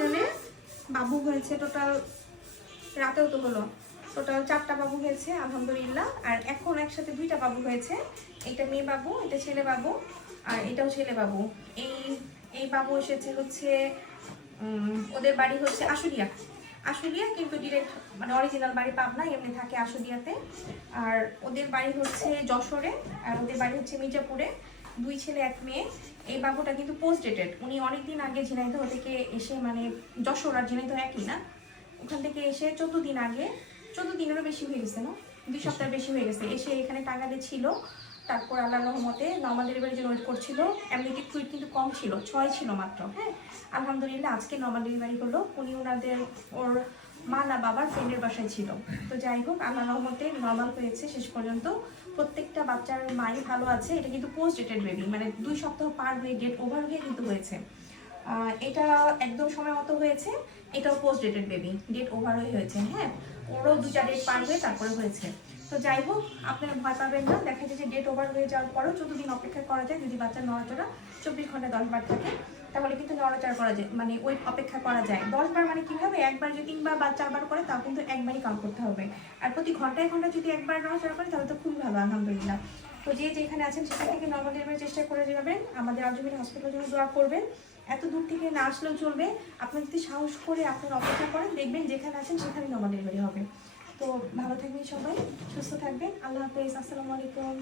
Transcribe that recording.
তিনজনে বাবু হয়েছে টোটাল, রাতেও তো হলো, টোটাল 4টা বাবু হয়েছে আলহামদুলিল্লাহ। আর এখন একসাথে 2টা বাবু হয়েছে, এটা মেয়ে বাবু, এটা ছেলে বাবু, আর এটাও ছেলে বাবু। এই এই বাবু এসেছে হচ্ছে ওদের বাড়ি হচ্ছে আশুলিয়া, আশুলিয়া কিন্তু ডিরেক্ট মানে অরিজিনাল বাড়ি পাবনা, এমনি থাকে আশুলিয়াতে। আর ওদের বাড়ি হচ্ছে যশোরে, আর ওদের বাড়ি হচ্ছে মির্জাপুরে। 2 ছেলে 1 মেয়ে। এই বাবুটা কিন্তু পোস্ট ডেটেড, উনি অনেকদিন আগে ঝিনাইদহ থেকে এসে, মানে যশোর আর ঝিনাইদহ একই না, ওখান থেকে এসে 14 দিন আগে, 14 দিনেরও বেশি হয়ে গেছে না, 2 সপ্তাহ বেশি হয়ে গেছে, এসে এখানে টাঙ্গাইলে ছিল। তারপর আল্লাহর রহমতে নর্মাল ডেলিভারির জন্য ওয়েট করছিল। অ্যামনিওটিক ফ্লুইড কিন্তু কম ছিল, 6 ছিল মাত্র। হ্যাঁ, আলহামদুলিল্লাহ আজকে নর্মাল ডেলিভারি হলো। উনি ওনাদের ওর মা না বাবার ফ্রেন্ডের বাসায় ছিল। তো যাই হোক আল্লাহর রহমতে নর্মাল হয়েছে শেষ পর্যন্ত। প্রত্যেকটা বাচ্চার মাই ভালো আছে। এটা কিন্তু পোস্ট ডেটেড বেবি, মানে 2 সপ্তাহ পার হয়ে ডেট ওভার হয়ে কিন্তু হয়েছে। এটা একদম সময় মতো হয়েছে। এটাও post dated baby, date over হয়ে হয়েছে। হ্যাঁ, ওরও 2টা ডেট পার হয়ে তারপরে হয়েছে। তো যাই হোক আপনারা ভয় পাবেন না, দেখা যায় যে ডেট ওভার হয়ে যাওয়ার পরেও 14 দিন অপেক্ষা করা যায়। যদি বাচ্চার নড়াচড়া 24 ঘন্টা 10 বার থাকে তাহলে কিন্তু নড়াচড়া করা যায়, মানে ওই অপেক্ষা করা যায়। 10 বার মানে কীভাবে, একবার যদি 3বার বা 4বার করে তাও কিন্তু একবারই কাউন্ট করতে হবে। আর প্রতি ঘন্টায় ঘন্টায় যদি একবার নড়াচড়া করে তাহলে তো খুবই ভালো আলহামদুলিল্লাহ। তো যে যেখানে আছেন সেখান থেকে নর্মাল ডেলিভারির চেষ্টা করে যাবেন। আমাদের আলজমির হসপিটালের জন্য দোয়া করবেন। এত দূর থেকে না আসলেও চলবে, আপনি যদি সাহস করে আপনার অপেক্ষা করেন দেখবেন যেখানে আছেন সেখানে নর্মাল ডেলিভারি হবে। তো ভালো থাকবেন সবাই, সুস্থ থাকবেন। আল্লাহ হাফেজ, আসসালামু আলাইকুম।